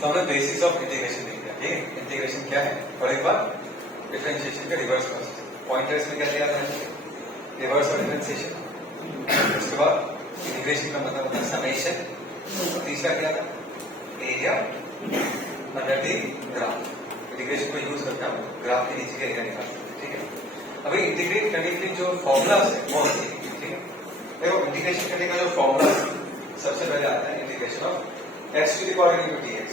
तो हमने basics of integration देख लिया, ठीक है। इंटीग्रेशन क्या है, और एक बार डिफरेंशिएशन का रिवर्स प्रोसेस, पॉइंटर्स में क्या दिया था, रिवर्स और डिफरेंशिएशन। उसके बाद इंटीग्रेशन का मतलब होता है समेशन, और तीसरा क्या था, area under the graph. Integration को यूज करके हम ग्राफ के नीचे का एरिया निकाल सकते हैं, ठीक है। अभी इंटीग्रेट करने के लिए जो फॉर्मूलाज है वो होते हैं, ठीक है। देखो इंटीग्रेशन करने का जो फॉर्मूला सबसे पहले आता है integration of x to the power n into dx।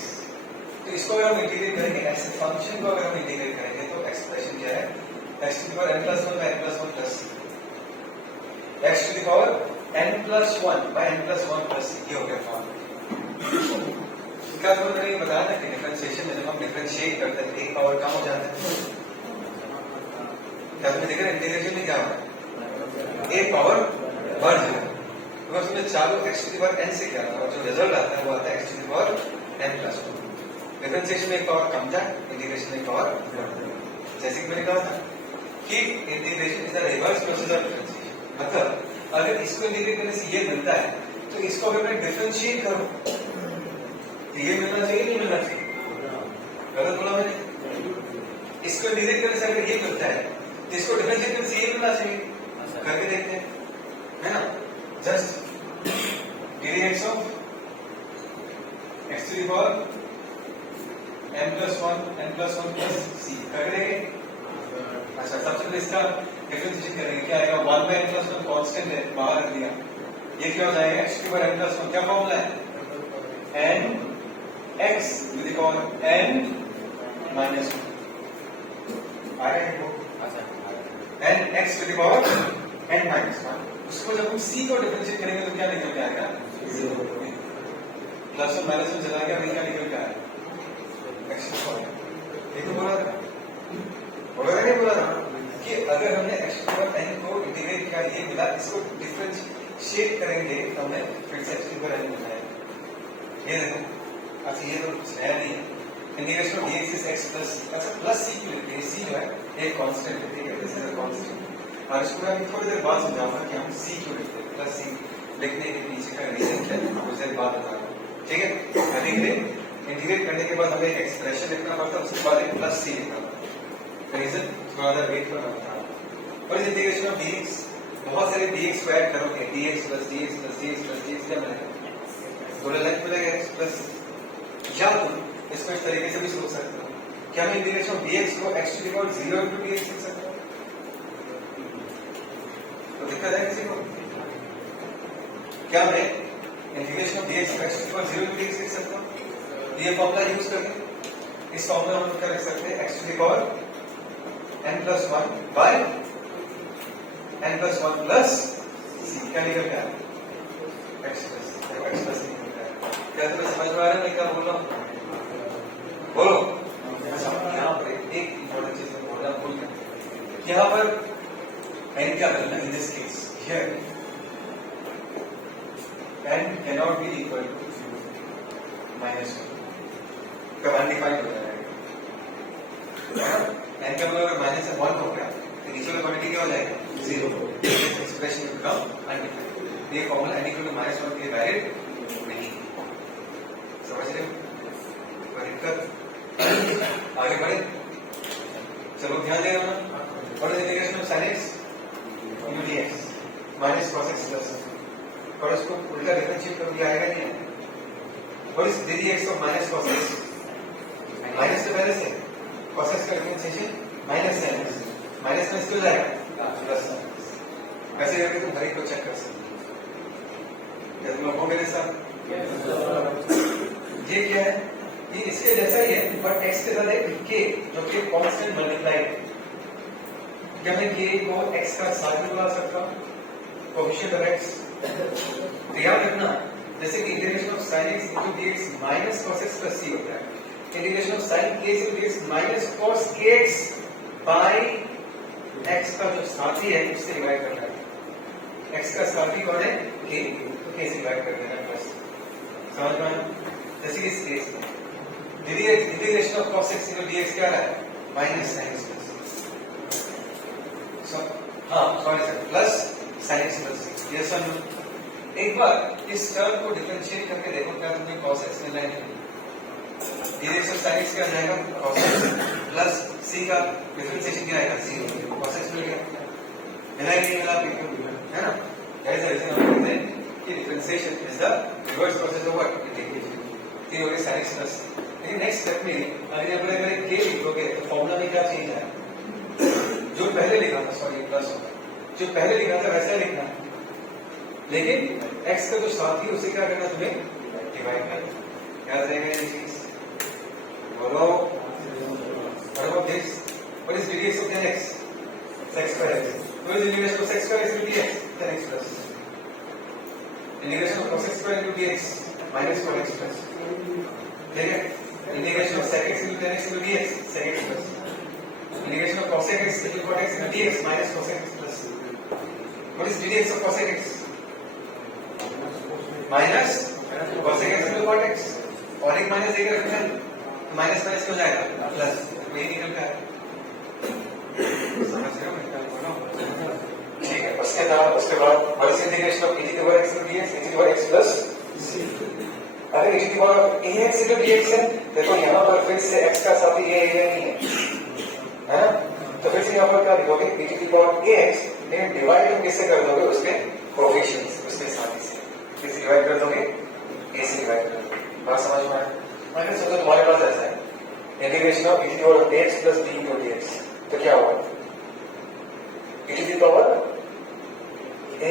तो इसको अगर हम इंटीग्रेट करेंगे, ऐसे फंक्शन को अगर हम इंटीग्रेट करेंगे तो एक्सप्रेशन क्या है, x to the power n plus 1 by n plus 1 plus c, x to the power n plus 1 by n plus 1 plus c, ये हो गया फॉर्मूला। क्या तुमने मैंने बताया ना कि डिफरेंशिएशन में जब हम डिफरेंशिएट करते हैं एक पावर कम हो जाता है, क्या तुमने देखा इंटीग्रेशन में क्या होता है, एक पावर बढ़ जाता है। तो बस हमने चालू x to the power n से किया था, और जो रिजल्ट आता है वो आता है x to the power n plus 2। Differentiation में एक पावर कम जाए, इंटीग्रेशन में एक पावर बढ़ जाए। जैसे कि मैंने कहा था कि integration is the reverse process of differentiation, मतलब अगर इसको इंटीग्रेट करने से ये मिलता है तो इसको अगर मैं डिफरेंशिएट करूं तो ये मिलना चाहिए, नहीं मिलना चाहिए, गलत बोला मैंने। इसको इंटीग्रेट करने से अगर ये मिलता है तो इसको डिफरेंशिएट करने से ये मिलना चाहिए, करके देखते हैं, है ना। Just dx of x to the power n plus 1 plus c कर देंगे। अच्छा, सबसे पहले इसका डिफरेंशिएशन करेंगे, क्या आएगा, 1 by n plus 1 कांस्टेंट है, बाहर रख दिया, ये क्या हो जाएगा, x to the power n plus 1, क्या फॉर्मूला है, n x to the power n minus 1 आएगा वो। अच्छा, n x to the power n minus 1, उसको जब हम c को डिफरेंशिएट करेंगे तो क्या निकल के आएगा, 0 प्लस और माइनस में चला गया, अभी क्या निकल के आएगा, x to the power। ये तो बोला था नहीं बोला था कि अगर हमने x to the power n को इंटीग्रेट किया, ये मिला, इसको डिफरेंशिएट करेंगे तो हमें फिर से x to the power n मिलता है। ये देखो, अच्छा ये तो कुछ नया नहीं है, integration of dx is x plus c। अच्छा, प्लस c क्यों लिखते हैं, c जो है एक कांस्टेंट है, ठीक है, दिस इज अ कांस्टेंट। और इसको मैं थोड़ी देर बाद समझाऊंगा कि हम c क्यों लिखते हैं, प्लस c लिखने के पीछे का रीजन क्या है, कुछ देर बाद बताऊंगा, ठीक है। इंटीग्रेट करने के बाद हमें एक एक्सप्रेशन लिखना पड़ता है, उसके बाद एक प्लस c लिखना पड़ता है, रीजन थोड़ा देर वेट करना पड़ता है। और इस इंटीग्रेशन ऑफ dx, बहुत सारे dx को ऐड करोगे, dx plus dx plus dx plus dx क्या मिलेगा, पूरा लेंथ मिलेगा x प्लस। या तुम इसको इस तरीके से भी सोच सकते हो, क्या मैं इंटीग्रेशन ऑफ dx को x to the power 0 into dx लिख सकता हूं, तो दिक्कत है किसी को, क्या मैं इंटीग्रेशन ऑफ dx को x to the power 0 into dx लिख सकता हूं, ये फॉर्मूला यूज करके इस फॉर्मूला हम क्या लिख सकते हैं, x to the power n plus 1 by n plus 1 plus c, क्या निकल गया, x plus c। क्या तुम्हें समझ में आ रहा है मैं क्या बोल रहा हूँ, बोलो। यहाँ पर एक इंपॉर्टेंट चीज मैं बोलना भूल गया, यहाँ पर n क्या करना, in this case here n cannot be equal to minus 1, कब अनडिफाइंड हो जाएगा, n का मतलब माइनस 1 हो गया तो नीचे वाला क्वांटिटी क्या हो जाएगा, 0, एक्सप्रेशन बिकम अनडिफाइंड। ये formula n equal to minus 1 के लिए वैलिड नहीं, समझ रहे हो, दिक्कत। आगे बढ़े, चलो ध्यान देना ना, और integration of sin x into dx minus cos x plus, और उसको उल्टा डिफरेंशिएट करोगे आएगा नहीं आएगा, और इस dx को माइनस cos x, माइनस से पहले से cos x का differentiation minus sin x, minus में इसको जाएगा प्लस, ऐसे करके तुम हर एक को चेक कर सकते हो, क्या तुम लोग हो मेरे साथ। ये क्या है, ये इसके जैसा ही है, बट x के साथ एक k जो कि कांस्टेंट मल्टीप्लाई, क्या मैं k को x का साथ में ला सकता हूँ, कोएफिशिएंट ऑफ x, तो याद रखना जैसे कि integration of sin x into dx minus cos x plus c होता है, integration of sin k into dx minus cos kx by x का जो साथी है उससे डिवाइड करना है, x का साथी कौन है, k, तो k से डिवाइड कर देना प्लस, समझ में आया। जैसे इस केस में integration of cos x into dx क्या है, माइनस sin x प्लस, हाँ sorry sir, plus sin x plus, ये सब एक बार इस टर्म को डिफरेंशिएट करके देखो क्या तुम्हें cos x मिलना है, डीरेक्स ऑफ साइन एक्स क्या आ जाएगा cos x प्लस c का डिफरेंशिएशन क्या आएगा c cos x मिल गया मिला ही नहीं मिला आपको है ना गाइस ऐसे हम कहते हैं कि differentiation is the reverse process of what integration ये हो गया sin x प्लस लेकिन नेक्स्ट स्टेप में अगर आप अगर k लिखोगे तो फार्मूला में क्या चेंज आया जो पहले लिखा था सॉरी प्लस जो पहले लिखा था वैसा लिखना लेकिन x का जो साथी उसे क्या करना तुम्हें डिवाइड करना याद रहेगा ये चीज बोलो what about this what is dx of tan x x square x what is integration of x square x into dx tan x plus integration of cos x square into dx minus cos x plus ठीक है integration of sec x into tan x into dx sec x plus integration of cos x into cot x into dx minus cos x plus what is dx of cos x minus cos x into cot x और एक minus एक रखना है minus minus हो जाएगा plus वही निकल का समझ रहे हो मैं क्या बोल रहा हूँ ठीक है उसके बाद what is integration of e to the power x into dx e to the power x plus c अगर e to the power ax into dx है देखो यहाँ पर फिर से x का साथी ये नहीं है ना तो फिर से यहाँ पर क्या लिखोगे e to the power ax लेकिन डिवाइड तुम किससे कर दोगे उसके कोएफिशिएंट्स उसके साथी से किससे डिवाइड कर दोगे a से डिवाइड कर दोगे बात समझ में आया मैंने सोचा तुम्हारे पास ऐसा है integration of e to the power ax plus b into dx तो क्या होगा e to the power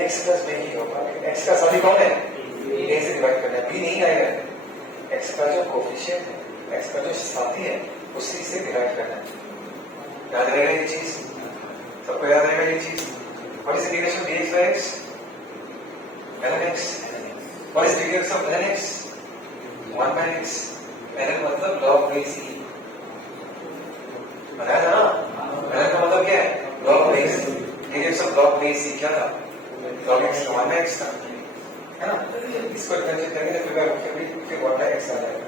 ax plus b ही होगा x का साथी कौन है a से डिवाइड करना है b नहीं आएगा x का जो कोएफिशिएंट है x का जो साथी है उसी से डिवाइड करना है याद रहेगा ये चीज सबको याद रहेगा ये चीज what is integration of dx by x ln x what is integration of ln x 1 by x ln मतलब log base e बताया था ना ln का मतलब क्या है log base integration of log base e क्या था log x का 1 by x था है ना इसको डिफरेंशिएट करेंगे तो फिर 1 by x आ जाएगा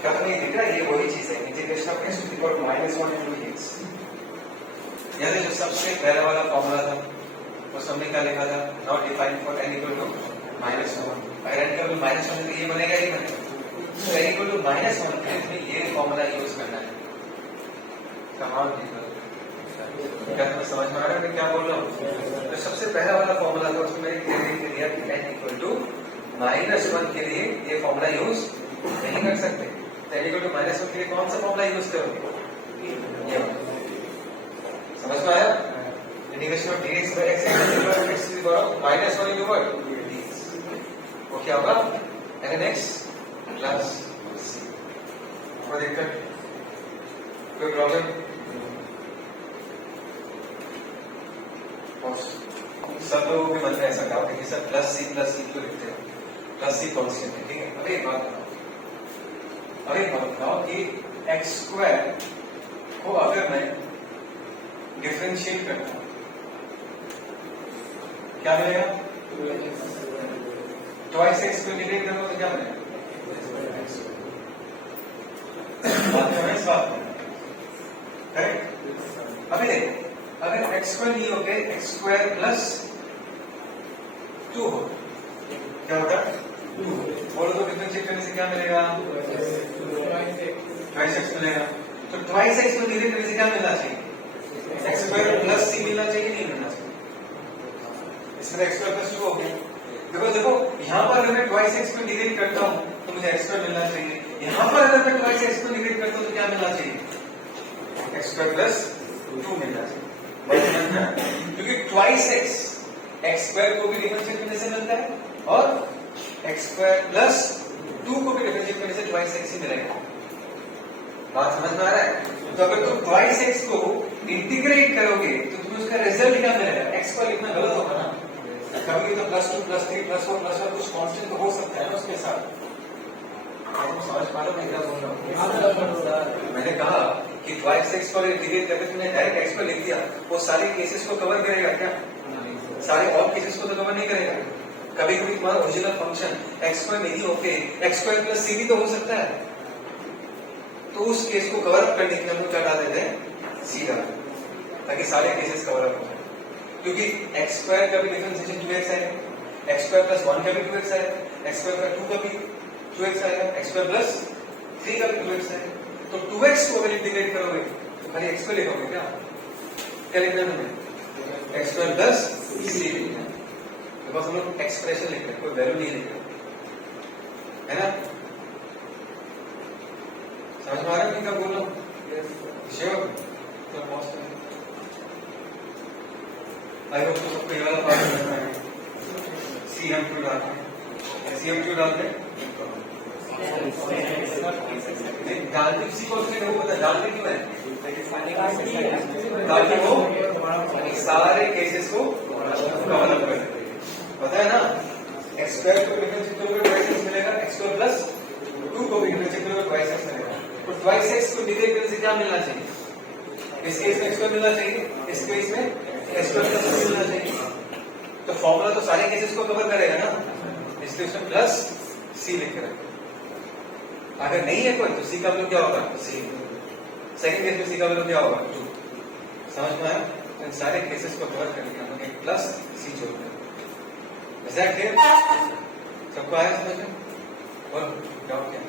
क्या तुम्हें दिख रहा है ये वही चीज है integration of x to the power -1 into dx यानी जो सबसे पहला वाला फॉर्मूला था वो हमने क्या लिखा था not defined for n equal to -1 अगर n equal to -1 तो ये बनेगा ही बनेगा तो n equal to -1 के लिए ये फॉर्मूला यूज करना है कमाल क्या तुम्हें समझ में आ रहा है मैं क्या बोल रहा हूँ तो सबसे पहला वाला फॉर्मूला था उसमें मैंने क्लियरली दिया कि n equal to -1 के लिए ये फॉर्मूला यूज नहीं कर सकते तो n equal to -1 के लिए कौन सा फॉर्मूला यूज करोगे ये समझ में आया integration of dx by x x to the power -1 into what dx वो क्या होगा ln x प्लस c कोई दिक्कत कोई प्रॉब्लम सब लोगों के मन में ऐसा डाउट है कि सर प्लस सी क्यों लिखते हो प्लस सी कांस्टेंट है ठीक है अब एक बात बताओ कि एक्स स्क्वायर को अगर मैं डिफरेंशिएट करता हूं क्या मिलेगा ट्वाइस एक्स को इंटीग्रेट करूंगा तो क्या मिलेगा बात करेक्ट अभी देखो अगर एक्स स्क्वायर नहीं होगे एक्स स्क्वायर प्लस 2 हो क्या होगा 2 बोलो तो डिफरेंशिएट करने से क्या मिलेगा ट्वाइस एक्स मिलेगा तो ट्वाइस एक्स को डिफरेंशिएट करने से क्या मिलना चाहिए एक्स स्क्वायर प्लस सी मिलना चाहिए नहीं मिलना चाहिए इसमें एक्स स्क्वायर प्लस 2 हो गया देखो यहाँ पर अगर मैं ट्वाइस एक्स को डिवाइड करता हूँ तो मुझे एक्स स्क्वायर मिलना चाहिए यहाँ पर अगर मैं ट्वाइस एक्स को डिवाइड करता हूँ तो क्या मिलना चाहिए एक्स स्क्वायर प्लस 2 मिलना चाहिए क्योंकि ट्वाइस एक्स स्क्वायर को भी डिफरेंशिएट करने से मिलता है और एक्स स्क्वायर प्लस 2 को भी डिफरेंशिएट करने से ट्वाइस एक्स ही मिलेगा बात समझ में आ रहा है तो अगर तुम ट्वाइस एक्स को इंटीग्रेट करोगे तो तुम्हें उसका रिजल्ट क्या मिलेगा एक्स स्क्वायर लिखना गलत होगा ना कभी तो +2 +3 +4 +1 कुछ कांस्टेंट तो हो सकता है ना उसके साथ तुम समझ पा लो मैं क्या बोल रहा हूँ मैंने कहा कि ट्वाइस एक्स को इंटीग्रेट करके तुमने डायरेक्ट एक्स को लिख दिया वो सारे केसेस को कवर करेगा क्या सारे और केसेस को तो कवर नहीं करेगा कभी कभी तुम्हारा ओरिजिनल फंक्शन एक्स स्क्वायर नहीं होके एक्स स्क्वायर प्लस सी भी तो हो सकता है तो उस केस को कवर अप करने के लिए हम क्या डाल देते हैं सी डाल ताकि सारे केसेस कवर अप हो जाए क्योंकि एक्स स्क्वायर का भी डिफरेंशिएशन 2x आएगा एक्स स्क्वायर प्लस 1 का भी 2x आएगा एक्स स्क्वायर का 2 का भी 2x आएगा एक्स स्क्वायर प्लस 3 का भी 2x है, तो 2x को अगर इंटीग्रेट करोगे तो खाली x को लिखोगे क्या लिखना है तुम्हें x स्क्वायर प्लस c लिखना है, बिकॉज हम लोग एक्सप्रेशन लिख रहे हैं, कोई वैल्यू नहीं लिख रहे, है ना? समझ में आ रहा है क्या बोल रहा हूँ? श्योर? तो पॉज करें। आई होप तो सबको ये वाला पार्ट समझ में आया। सी हम क्यों डालते हैं? सी हम क्यों डालते हैं? डालते सी को उसने देखो पता डालते क्यों है? ताकि वो सारे केसेस को कवर अप कर सके, पता है ना? एक्स स्क्वायर को डिफरेंशिएट करोगे ट्वाइस एक्स मिलेगा, एक्स स्क्वायर प्लस 2 को डिफरेंशिएट करोगे ट्वाइस एक्स मिलेगा, तो ट्वाइस एक्स को डिवाइड करने से क्या मिलना चाहिए? इस केस में एक्स स्क्वायर मिलना चाहिए, इस केस में एक्स स्क्वायर प्लस मिलना चाहिए, तो फॉर्मूला तो सारे केसेस को कवर करेगा ना, इसलिए उसमें प्लस सी लिख रहे हैं। अगर नहीं है कोई तो सी का वैल्यू क्या होगा? सी। सेकंड केस में सी का वैल्यू क्या होगा? 2। समझ में आया? इन सारे केसेस को कवर करने के लिए एक प्लस सी जोड़ते हैं। सबको आया समझ में? और डाउट क्या?